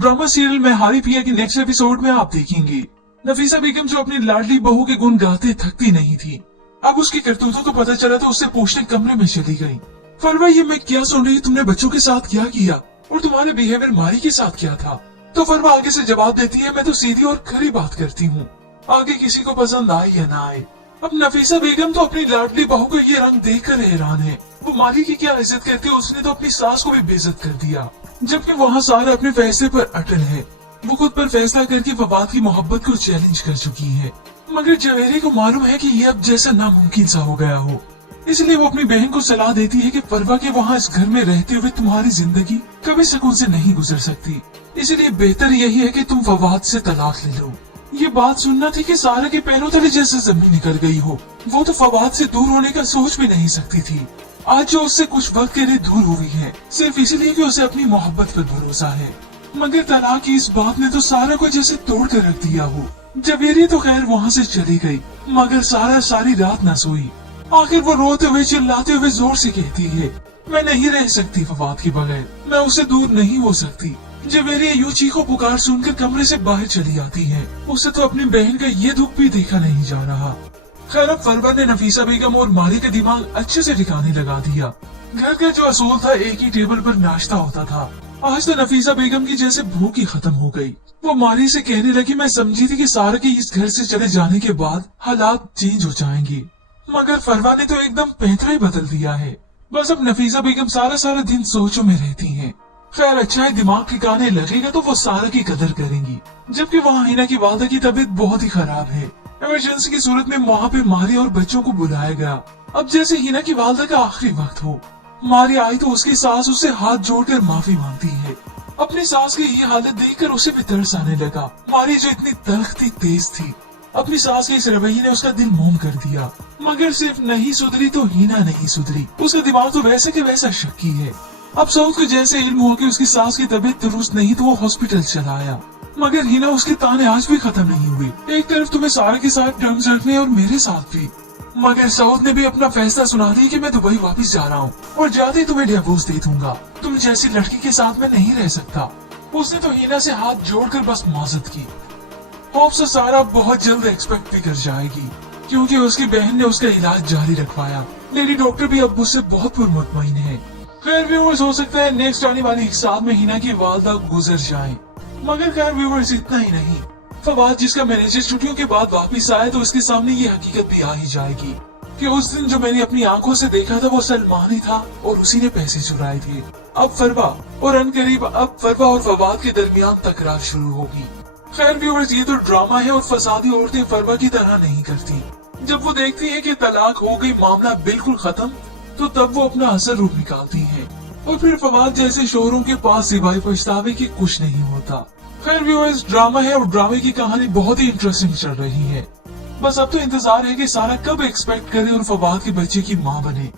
Drama serial में हारी पिया की नेक्स्ट एपिसोड में आप देखेंगे नफीसा बेगम जो अपनी लाडली बहू के गुण गाते थकती नहीं थी, अब उसकी करतूतों को पता चला तो उससे पूछने कमरे में चली गई। फरवा, ये मैं क्या सुन रही, तुमने बच्चों के साथ क्या किया और तुम्हारे बिहेवियर मारी के साथ क्या था? तो फरवा आगे से जवाब देती है, मैं तो सीधी और खरी बात करती हूँ, आगे किसी को पसंद आए या ना आए। अब नफीसा बेगम तो अपनी लाडली बहू को ये रंग देखकर हैरान है। वो माली की क्या इज्जत करती है, उसने तो अपनी सास को भी बेइज्जत कर दिया, जबकि वहाँ सारा अपने फैसले पर अटल है। वो खुद पर फैसला करके फवाद की मोहब्बत को चैलेंज कर चुकी है, मगर जवेरी को मालूम है कि ये अब जैसा नामुमकिन सा हो गया हो, इसलिए वो अपनी बहन को सलाह देती है कि फरवा के वहाँ इस घर में रहते हुए तुम्हारी जिंदगी कभी सुकून से नहीं गुजर सकती, इसलिए बेहतर यही है कि तुम फवाद से तलाक ले लो। ये बात सुनना थी कि सारा के पैरों तले जैसे जमीन निकल गई हो। वो तो फवाद से दूर होने का सोच भी नहीं सकती थी। आज जो उससे कुछ वक्त के लिए दूर हुई है सिर्फ इसलिए कि उसे अपनी मोहब्बत पर भरोसा है, मगर तलाक की इस बात ने तो सारा को जैसे तोड़ कर रख दिया हो। जवेरी तो खैर वहाँ से चली गई, मगर सारा सारी रात न सोई। आखिर वो रोते हुए चिल्लाते हुए जोर से कहती है, मैं नहीं रह सकती फवाद के बगैर, मैं उससे दूर नहीं हो सकती। जवेरी यूं चीखों पुकार सुनकर कमरे से बाहर चली आती है। उसे तो अपनी बहन का ये दुख भी देखा नहीं जा रहा। खैर अब फरवा ने नफीसा बेगम और माली का दिमाग अच्छे से ठिकाने लगा दिया। घर का जो असूल था, एक ही टेबल पर नाश्ता होता था, आज तो नफीसा बेगम की जैसे भूख ही खत्म हो गई। वो माली से कहने लगी, मैं समझी थी कि सारा के इस घर से चले जाने के बाद हालात चेंज हो जाएंगे, मगर फरवा ने तो एकदम पैंतरा ही बदल दिया है। बस अब नफीसा बेगम सारा दिन सोचों में रहती हैं। खैर अच्छा है, दिमाग ठिकाने लगेगा तो वो सारा की कदर करेंगी। जबकि वहाँ हिना की वालदा की तबीयत बहुत ही खराब है। इमरजेंसी की सूरत में वहाँ पे मारी और बच्चों को बुलाया गया। अब जैसे हिना की वालदा का आखिरी वक्त हो, मारी आई तो उसकी सास उससे हाथ जोड़कर माफी मांगती है। अपनी सास की ये हालत देखकर उसे भी तरस आने लगा। मारी जो इतनी तल्ख थी, तेज थी, अपनी सास के इस रवैये ने उसका दिल मोम कर दिया। मगर सिर्फ नहीं सुधरी तो हिना नहीं सुधरी, उसका दिमाग तो वैसे के वैसा शक्की है। अब सऊद को जैसे इल्म हुआ कि उसकी सास की तबीयत दुरुस्त नहीं तो वो हॉस्पिटल चला आया, मगर हिना उसके ताने आज भी खत्म नहीं हुए। एक तरफ तुम्हें सारा के साथ टर्म्स रखने और मेरे साथ भी, मगर सऊद ने भी अपना फैसला सुना दिया कि मैं दुबई वापस जा रहा हूँ और जाते ही तुम्हें डिवोर्स दे दूंगा, तुम जैसी लड़की के साथ मैं नहीं रह सकता। उसने तो हिना से हाथ जोड़कर बस माजत की। होप से सारा बहुत जल्द एक्सपेक्ट भी कर जाएगी, क्योंकि उसकी बहन ने उसका इलाज जारी रखवाया। लेडी डॉक्टर भी अब उससे बहुत पुरमुतमईन है। खैर व्यूअर्स, हो सकता है नेक्स्ट आने वाली हिसाब में हिना की वालदा गुजर जाए, मगर खैर व्यूअर्स इतना ही नहीं, फवाद जिसका मैनेजर छुट्टियों के बाद वापस आया तो उसके सामने ये हकीकत भी आ ही जाएगी कि उस दिन जो मैंने अपनी आंखों से देखा था वो सलमान ही था और उसी ने पैसे चुराए थे। अब फरवा और अनकरीब अब फरवा और फवाद के दरमियान तकरार शुरू होगी। खैर व्यूअर्स, ये तो ड्रामा है और फसादी औरतें फरवा की तरह नहीं करती। जब वो देखती है कि तलाक हो गई, मामला बिल्कुल खत्म, तो तब वो अपना असल रूप निकालती है और फिर फवाद जैसे शोहरों के पास सिवाय पछतावे की कुछ नहीं होता। खैर व्यूअर्स, ड्रामा है और ड्रामे की कहानी बहुत ही इंटरेस्टिंग चल रही है। बस अब तो इंतजार है कि सारा कब एक्सपेक्ट करे और फवाद के बच्चे की माँ बने।